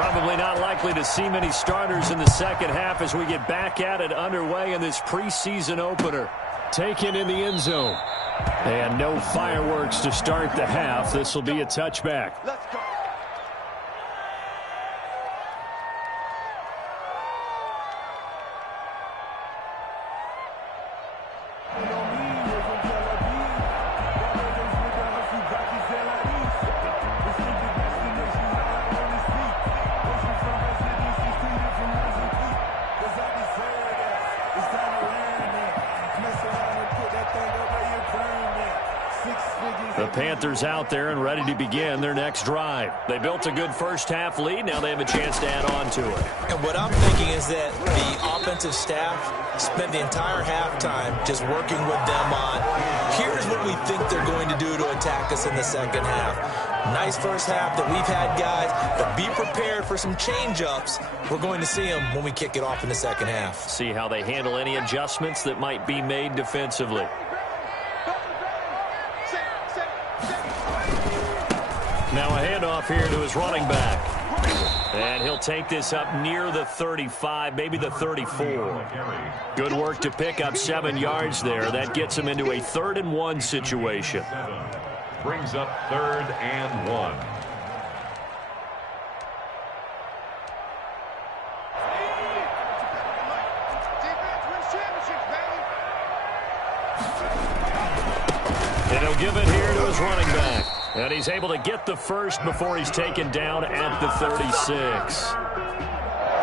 Probably not likely to see many starters in the second half as we get back at it underway in this preseason opener. Taken in the end zone. And no fireworks to start the half. This will be a touchback. Let's go. The Panthers out there and ready to begin their next drive. They built a good first-half lead. Now they have a chance to add on to it. And what I'm thinking is that the offensive staff spent the entire halftime just working with them on, here's what we think they're going to do to attack us in the second half. Nice first half that we've had, guys, but be prepared for some change-ups. We're going to see them when we kick it off in the second half. See how they handle any adjustments that might be made defensively. Now a handoff here to his running back. And he'll take this up near the 35, maybe the 34. Good work to pick up 7 yards there. That gets him into a 3rd-and-1 situation. Brings up 3rd and 1. And he'll give it here to his running back. And he's able to get the first before he's taken down at the 36.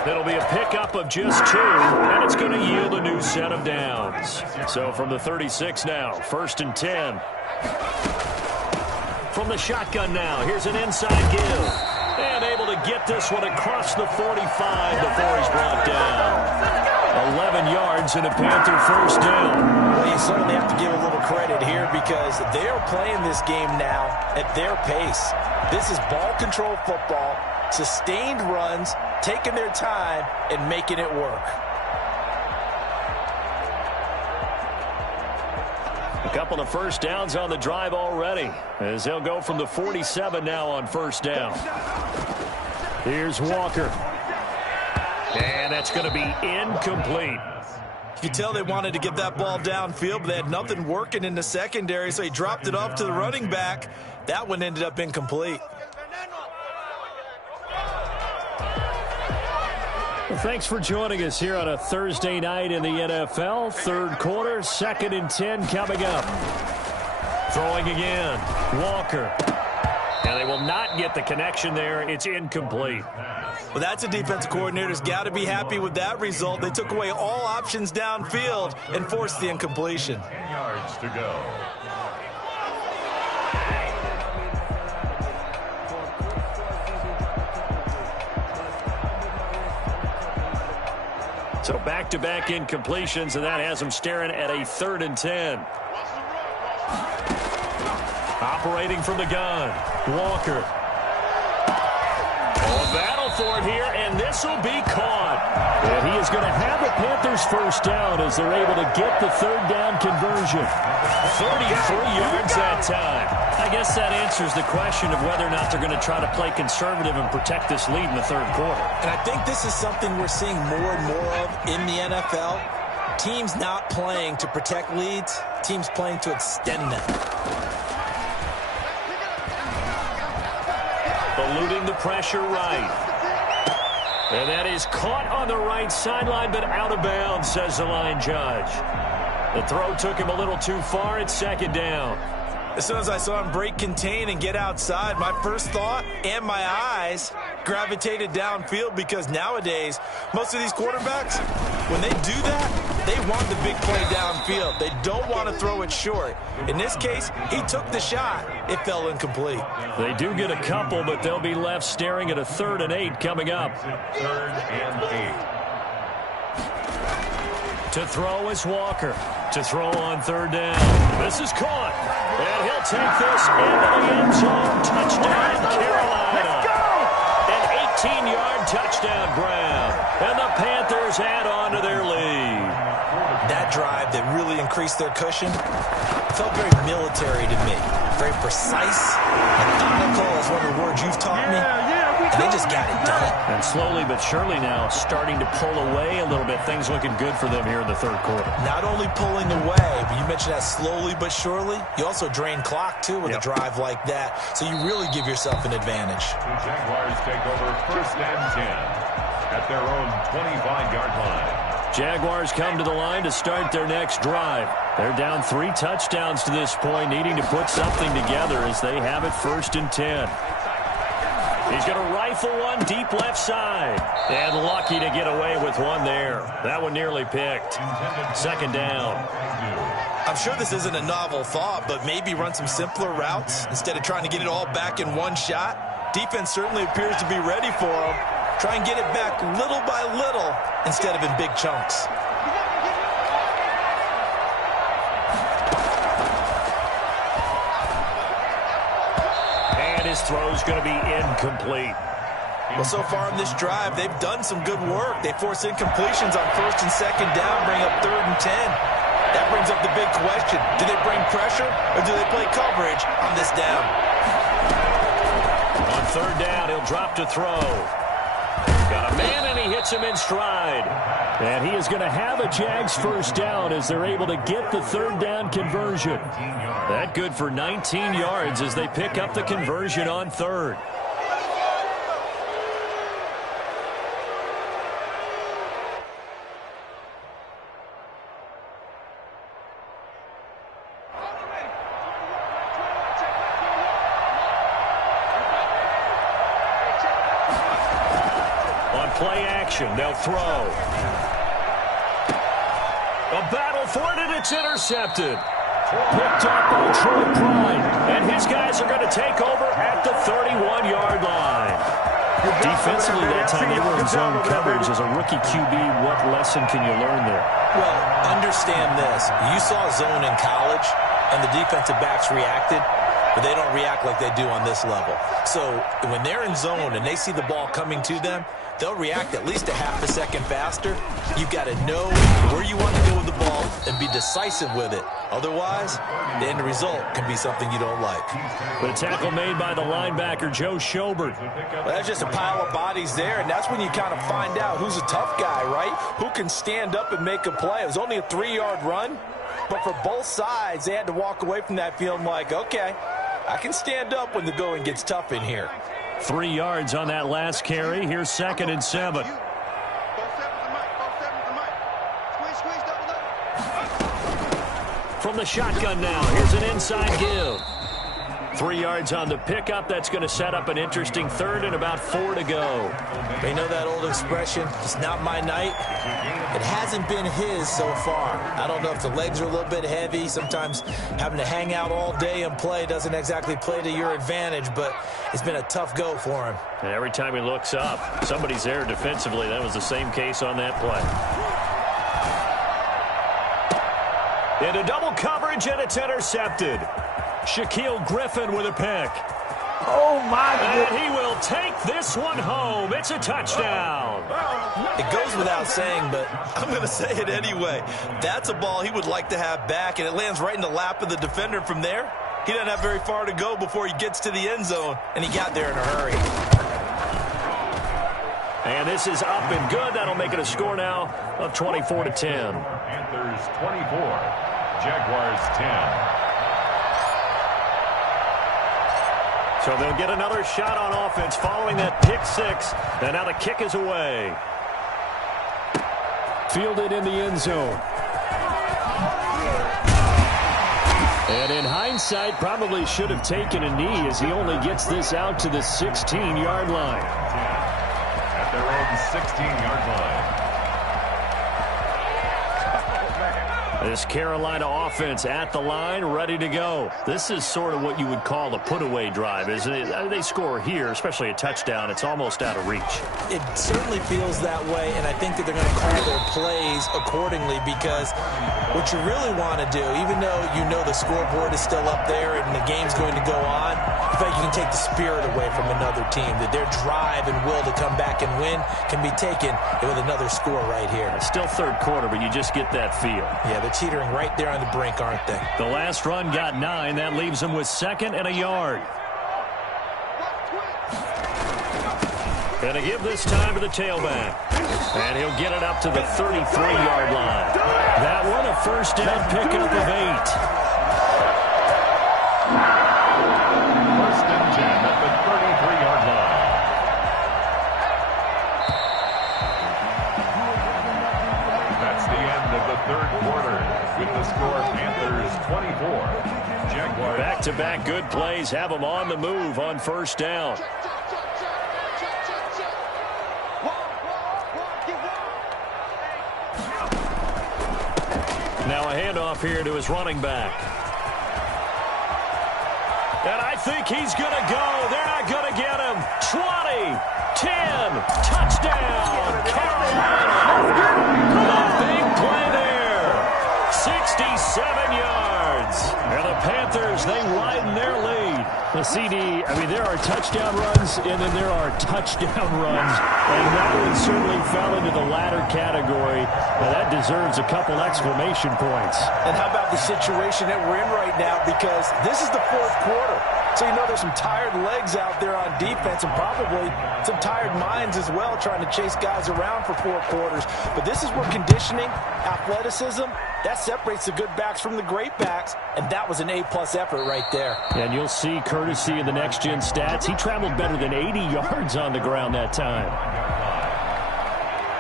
It'll be a pickup of just 2, and it's going to yield a new set of downs. So from the 36 now, 1st and 10. From the shotgun now, here's an inside give. And able to get this one across the 45 before he's brought down. 11 yards and a Panther 1st down. Well, you certainly have to give a little credit here because they're playing this game now at their pace. This is ball control football, sustained runs, taking their time and making it work. A couple of 1st downs on the drive already as they'll go from the 47 now on 1st down. Here's Walker. And that's going to be incomplete. You can tell they wanted to get that ball downfield, but they had nothing working in the secondary, so he dropped it off to the running back. That one ended up incomplete. Well, thanks for joining us here on a Thursday night in the NFL. 3rd quarter, 2nd and 10 coming up. Throwing again, Walker. And they will not get the connection there. It's incomplete. Well, that's a defensive coordinator's got to be happy with that result. They took away all options downfield and forced the incompletion. 10 yards to go. So back-to-back incompletions, and that has them staring at a 3rd and 10. Operating from the gun, Walker. A battle for it here, and this will be caught. And he is going to have the Panthers 1st down as they're able to get the 3rd down conversion. 33 yards that time. I guess that answers the question of whether or not they're going to try to play conservative and protect this lead in the 3rd quarter. And I think this is something we're seeing more and more of in the NFL. Teams not playing to protect leads, teams playing to extend them. Eluding the pressure right. And that is caught on the right sideline, but out of bounds, says the line judge. The throw took him a little too far. It's 2nd down. As soon as I saw him break contain and get outside, my first thought and my eyes gravitated downfield because nowadays, most of these quarterbacks, when they do that, they want the big play downfield. They don't want to throw it short. In this case, he took the shot. It fell incomplete. They do get a couple, but they'll be left staring at a 3rd and 8 coming up. 3rd and 8. To throw is Walker. To throw on 3rd down. This is caught. And he'll take this into the end zone. Touchdown, Carolina. An 18-yard touchdown grab. And the Panthers add on to their lead. That drive that really increased their cushion felt very military to me. Very precise, methodical is one of the words you've taught me. and they just got it done. And slowly but surely now starting to pull away a little bit. Things looking good for them here in the third quarter. Not only pulling away, but you mentioned that slowly but surely. You also drain clock, too, with a drive like that. So you really give yourself an advantage. The Jaguars take over 1st and 10 at their own 25-yard line. Jaguars come to the line to start their next drive. They're down 3 touchdowns to this point, needing to put something together as they have it 1st and 10. He's going to rifle one deep left side. And lucky to get away with one there. That one nearly picked. 2nd down. I'm sure this isn't a novel thought, but maybe run some simpler routes instead of trying to get it all back in one shot. Defense certainly appears to be ready for him. Try and get it back little by little instead of in big chunks. And his throw's going to be incomplete. Well, so far in this drive, they've done some good work. They force incompletions on 1st and 2nd down, bring up 3rd and 10. That brings up the big question. Do they bring pressure or do they play coverage on this down? On 3rd down, he'll drop to throw. Got a man, and he hits him in stride. And he is going to have a Jags 1st down as they're able to get the 3rd down conversion. That good for 19 yards as they pick up the conversion on 3rd. Play action. They'll throw. A battle for it, and it's intercepted. Picked up by Troy Pride. And his guys are going to take over at the 31-yard line. Defensively, that time they were in zone coverage. As a rookie QB, what lesson can you learn there? Well, understand this. You saw zone in college, and the defensive backs reacted, but they don't react like they do on this level. So when they're in zone and they see the ball coming to them, they'll react at least a half a second faster. You've got to know where you want to go with the ball and be decisive with it. Otherwise, the end result can be something you don't like. The tackle made by the linebacker, Joe Schobert. Well, that's just a pile of bodies there, and that's when you kind of find out who's a tough guy, right? Who can stand up and make a play. It was only a 3-yard run, but for both sides, they had to walk away from that feeling like, okay, I can stand up when the going gets tough in here. 3 yards on that last carry. Here's 2nd and 7. From the shotgun now, here's an inside give. 3 yards on the pickup. That's going to set up an interesting 3rd and about 4 to go. You know that old expression, it's not my night? It hasn't been his so far. I don't know if the legs are a little bit heavy. Sometimes having to hang out all day and play doesn't exactly play to your advantage, but it's been a tough go for him. And every time he looks up, somebody's there defensively. That was the same case on that play. Into double coverage, and it's intercepted. Shaquille Griffin with a pick. Oh, my goodness. And he will take this one home. It's a touchdown. It goes without saying, but I'm going to say it anyway. That's a ball he would like to have back, and it lands right in the lap of the defender from there. He doesn't have very far to go before he gets to the end zone, and he got there in a hurry. And this is up and good. That'll make it a score now of 24-10. Panthers 24, Jaguars 10. So they'll get another shot on offense following that pick 6. And now the kick is away. Fielded in the end zone. And in hindsight, probably should have taken a knee as he only gets this out to the 16-yard line. At their own 16-yard line. This Carolina offense at the line, ready to go. This is sort of what you would call a put-away drive, isn't it? They score here, especially a touchdown. It's almost out of reach. It certainly feels that way, and I think that they're going to call their plays accordingly because what you really want to do, even though you know the scoreboard is still up there and the game's going to go on, I feel like you can take the spirit away from another team, that their drive and will to come back and win can be taken with another score right here. It's still third quarter, but you just get that feel. Yeah, they're teetering right there on the brink, aren't they? The last run got 9. That leaves them with 2nd and a yard. And to give this time to the tailback. And he'll get it up to the 33-yard line. That one a first down pickup of 8. First and 10 at the 33-yard line. That's the end of the third quarter. With the score, Panthers 24, Jaguars. Back-to-back good plays have them on the move on first down. Now a handoff here to his running back. And I think he's going to go. They're not going to get him. 20, 10, touchdown, Carolina. A big play there. 67 yards. And the Panthers, they widen their lead. The CD, I mean, there are touchdown runs, and then there are touchdown runs. And that one certainly fell into the latter category. Now, that deserves a couple exclamation points. And how about the situation that we're in right now? Because this is the fourth quarter. So you know there's some tired legs out there on defense and probably some tired minds as well trying to chase guys around for 4 quarters. But this is where conditioning, athleticism, that separates the good backs from the great backs. And that was an A-plus effort right there. And you'll see courtesy in the next-gen stats. He traveled better than 80 yards on the ground that time.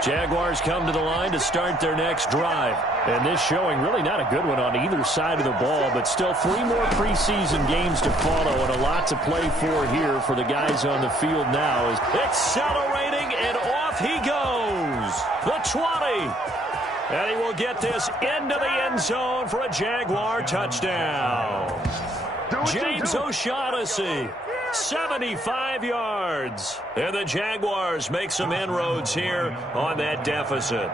Jaguars come to the line to start their next drive. And this showing really not a good one on either side of the ball, but still 3 more preseason games to follow and a lot to play for here for the guys on the field now. Accelerating, and off he goes. The 20. And he will get this into the end zone for a Jaguar touchdown. James O'Shaughnessy, 75 yards. And the Jaguars make some inroads here on that deficit.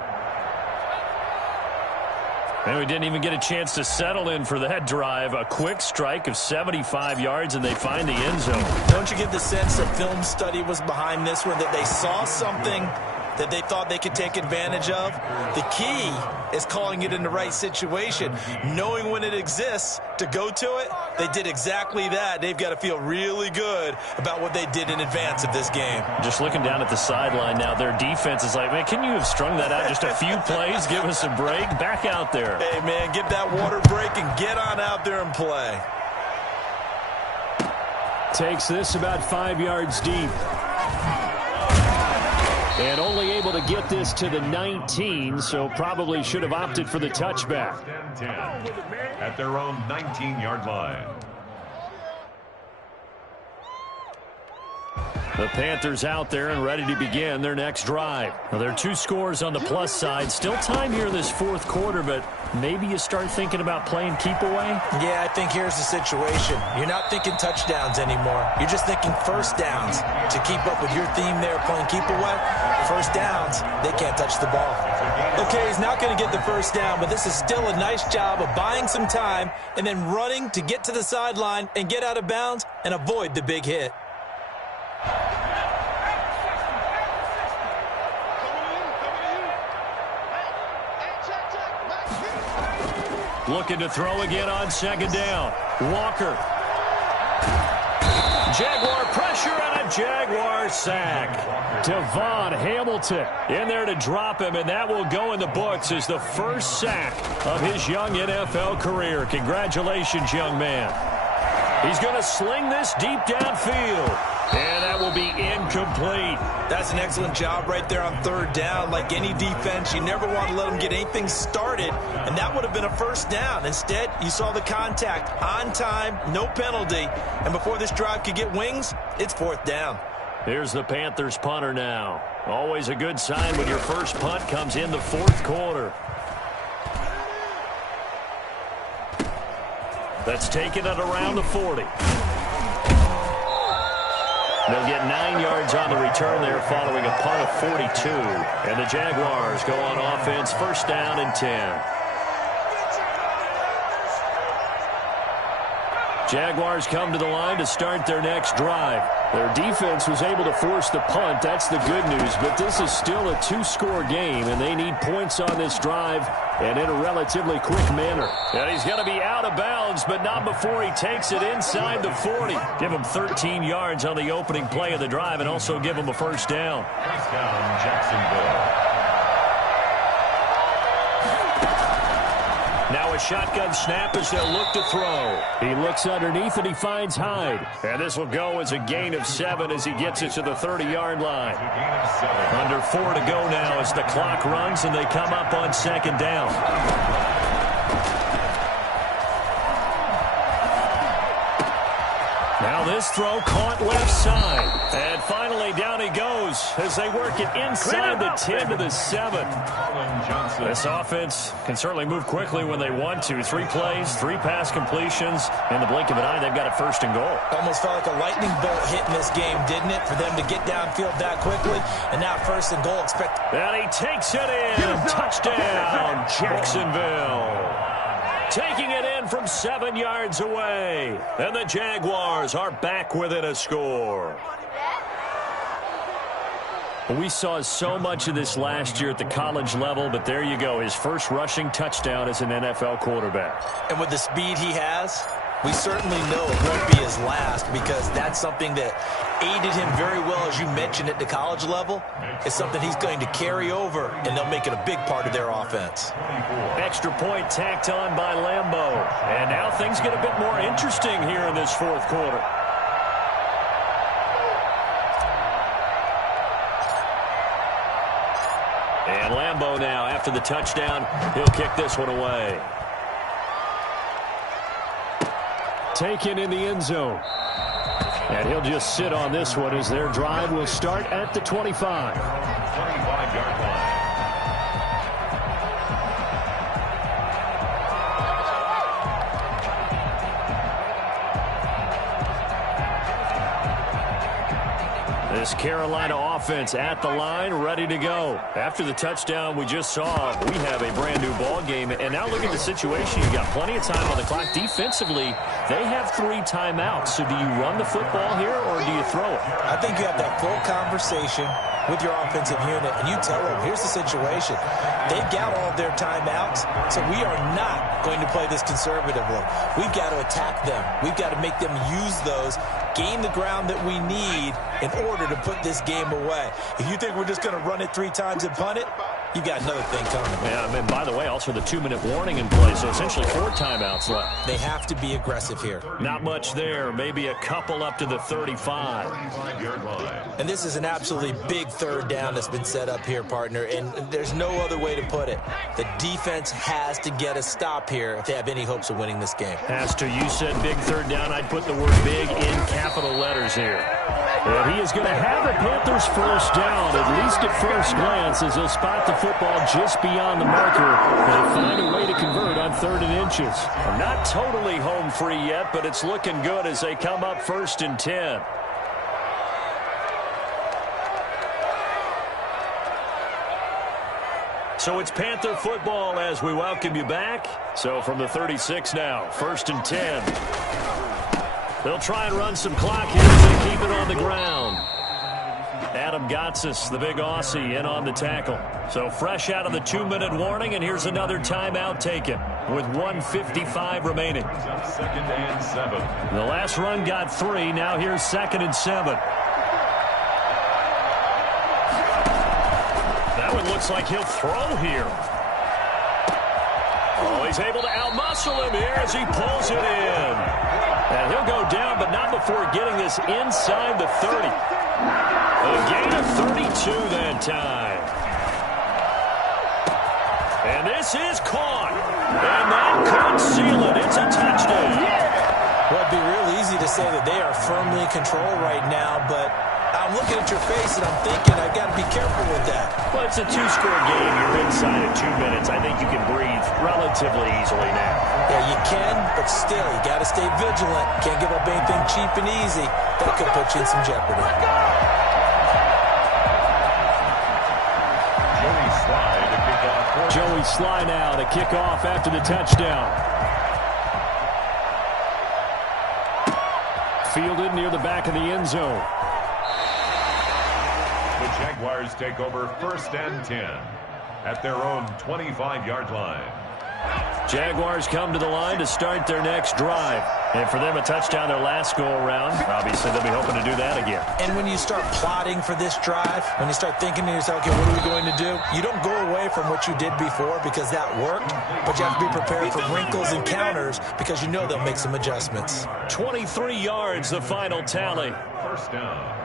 And we didn't even get a chance to settle in for that drive. A quick strike of 75 yards, and they find the end zone. Don't you get the sense that film study was behind this one, that they saw something that they thought they could take advantage of? The key is calling it in the right situation, knowing when it exists to go to it. They did exactly that. They've got to feel really good about what they did in advance of this game. Just looking down at the sideline now, their defense is like, man, can you have strung that out just a few plays? Give us a break. Back out there. Hey, man, get that water break and get on out there and play. Takes this about 5 yards deep. And only able to get this to the 19, so probably should have opted for the touchback. 10 at their own 19-yard line. The Panthers out there and ready to begin their next drive. Now, there are 2 scores on the plus side. Still time here in this fourth quarter, but maybe you start thinking about playing keep away? Yeah, I think here's the situation. You're not thinking touchdowns anymore. You're just thinking first downs. To keep up with your theme there, playing keep away, first downs, they can't touch the ball. Okay, he's not going to get the first down, but this is still a nice job of buying some time and then running to get to the sideline and get out of bounds and avoid the big hit. Looking to throw again on second down. Walker. Jaguar pressure and a Jaguar sack. Devon Hamilton in there to drop him, and that will go in the books as the first sack of his young NFL career. Congratulations, young man. He's going to sling this deep downfield, and that will be incomplete. That's an excellent job right there on third down. Like any defense, you never want to let them get anything started, and that would have been a first down. Instead, you saw the contact on time, no penalty, and before this drive could get wings, it's fourth down. Here's the Panthers punter now. Always a good sign when your first punt comes in the fourth quarter. That's taken at around the 40. They'll get 9 yards on the return there following a punt of 42. And the Jaguars go on offense, first down and 10. Jaguars come to the line to start their next drive. Their defense was able to force the punt. That's the good news. But this is still a two-score game, and they need points on this drive and in a relatively quick manner. And he's going to be out of bounds, but not before he takes it inside the 40. Give him 13 yards on the opening play of the drive and also give him a first down. First down, Jacksonville. Now a shotgun snap as they'll look to throw. He looks underneath and he finds Hyde. And this will go as a gain of 7 as he gets it to the 30-yard line. Under 4 to go now as the clock runs and they come up on second down. Now this throw caught left side. And finally down he goes as they work it inside the 10 to the 7. This offense can certainly move quickly when they want to. 3 plays, 3 pass completions. In the blink of an eye, they've got a first and goal. Almost felt like a lightning bolt hit in this game, didn't it? For them to get downfield that quickly. And now first and goal expected. And he takes it in. Touchdown, Jacksonville. Taking it in from 7 yards away. And the Jaguars are back within a score. We saw so much of this last year at the college level, but there you go. His first rushing touchdown as an NFL quarterback. And with the speed he has, we certainly know it won't be his last because that's something that aided him very well, as you mentioned, at the college level. It's something he's going to carry over, and they'll make it a big part of their offense. Extra point tacked on by Lambeau. And now things get a bit more interesting here in this fourth quarter. And Lambeau now, after the touchdown, he'll kick this one away. Taken in the end zone. And he'll just sit on this one as their drive will start at the 25. 25-yard line. This Carolina offense at the line, ready to go. After the touchdown we just saw, we have a brand-new ball game. And now look at the situation. You've got plenty of time on the clock. Defensively, they have 3 timeouts. So do you run the football here or do you throw it? I think you have that full conversation with your offensive unit, and you tell them, here's the situation. They've got all of their timeouts, so we are not going to play this conservatively. We've got to attack them. We've got to make them use those, gain the ground that we need in order to put this game away. If you think we're just going to run it 3 times and punt it, you've got another thing coming. Yeah, and by the way, also the 2-minute warning in place, so essentially 4 timeouts left. They have to be aggressive here. Not much there, maybe a couple up to the 35. And this is an absolutely big third down that's been set up here, partner, and there's no other way to put it. The defense has to get a stop here if they have any hopes of winning this game. Has to. You said big third down. I'd put the word big in capital letters here. And he is going to have the Panthers first down, at least at first glance, as he'll spot the football just beyond the marker. They find a way to convert on 3rd and inches. Not totally home free yet, but it's looking good as they come up 1st and 10. So it's Panther football as we welcome you back. So from the 36 now, 1st and 10. They'll try and run some clock here to keep it on the ground. Adam Gotsis, the big Aussie, in on the tackle. So fresh out of the 2-minute warning, and here's another timeout taken with 1:55 remaining. 2nd and 7. The last run got 3. Now here's 2nd and 7. That one looks like he'll throw here. Oh, he's able to outmuscle him here as he pulls it in. And he'll go down, but not before getting this inside the 30. A gain of 32 that time. And this is caught. And that could seal it. It's a touchdown. Well, it'd be real easy to say that they are firmly in control right now, but I'm looking at your face and I'm thinking I've got to be careful with that. Well, it's a 2-score game. You're inside at 2 minutes. I think you can breathe relatively easily now. Yeah, you can, but still, you got to stay vigilant. Can't give up anything cheap and easy. That could put you in some jeopardy. Joey Sly now to kick off after the touchdown. fielded near the back of the end zone. The Jaguars take over 1st and 10 at their own 25-yard line. Jaguars come to the line to start their next drive. And for them, a touchdown their last go-around. Obviously, they'll be hoping to do that again. And when you start plotting for this drive, when you start thinking to yourself, okay, what are we going to do? You don't go away from what you did before because that worked, but you have to be prepared for wrinkles and counters because you know they'll make some adjustments. 23 yards, the final tally. 1st down.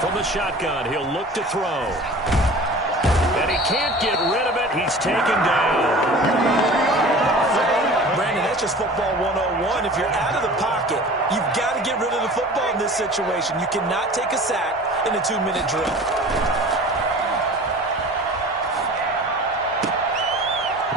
From the shotgun, he'll look to throw. And he can't get rid of it. He's taken down. Brandon, that's just football 101. If you're out of the pocket, you've got to get rid of the football in this situation. You cannot take a sack in a 2-minute drill.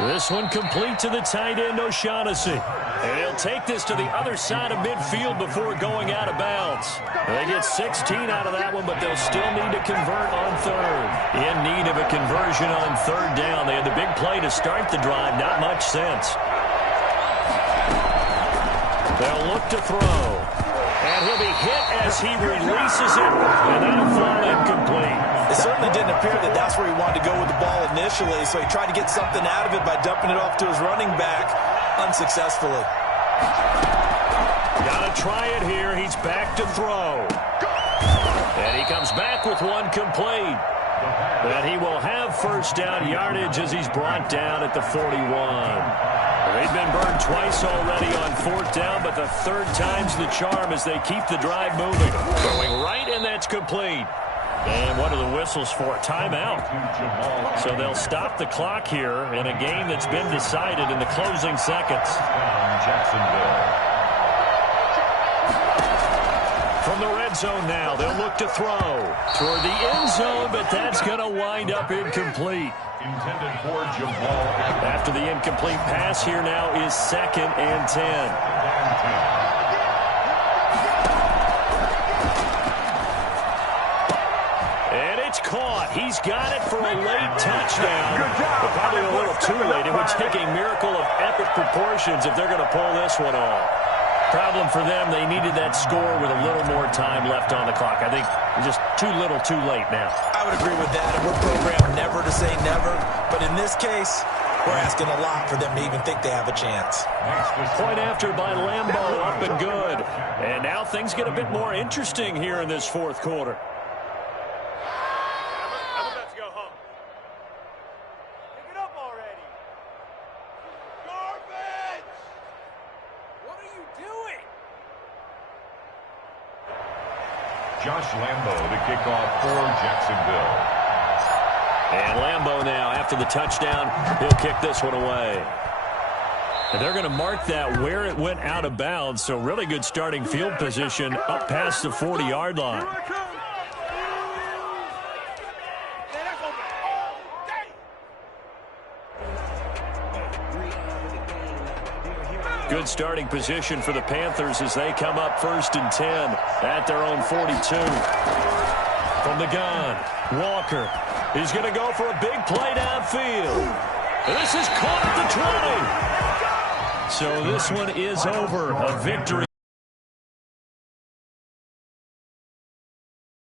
This one complete to the tight end, O'Shaughnessy. And he'll take this to the other side of midfield before going out of bounds. They get 16 out of that one, but they'll still need to convert on third. In need of a conversion on 3rd down. They had the big play to start the drive. Not much sense. They'll look to throw. And he'll be hit as he releases it. And that'll fall incomplete. It certainly didn't appear that that's where he wanted to go with the ball initially, so he tried to get something out of it by dumping it off to his running back unsuccessfully. Got to try it here. He's back to throw. And he comes back with one complete. And he will have 1st down yardage as he's brought down at the 41. They've been burned twice already on 4th down, but the 3rd time's the charm as they keep the drive moving. Throwing right, and that's complete. And what are the whistles for? Timeout. So they'll stop the clock here in a game that's been decided in the closing seconds. Jacksonville. From the red zone now, they'll look to throw toward the end zone, but that's going to wind up incomplete. Intended for Jamal. After the incomplete pass here now is 2nd and 10. Caught. He's got it for a late touchdown. But probably a little too late. It would take a miracle of epic proportions if they're going to pull this one off. Problem for them, they needed that score with a little more time left on the clock. I think just too little too late now. I would agree with that, and we're programmed never to say never. But in this case, we're asking a lot for them to even think they have a chance. Point after by Lambo, up and good. And now things get a bit more interesting here in this 4th quarter. Josh Lambo, the kickoff for Jacksonville. And Lambo now, after the touchdown, he'll kick this one away. And they're going to mark that where it went out of bounds, so really good starting field position up past the 40-yard line. Good starting position for the Panthers as they come up 1st and 10 at their own 42. From the gun, Walker. He's going to go for a big play downfield. And this is caught at the 20. So this one is over. A victory.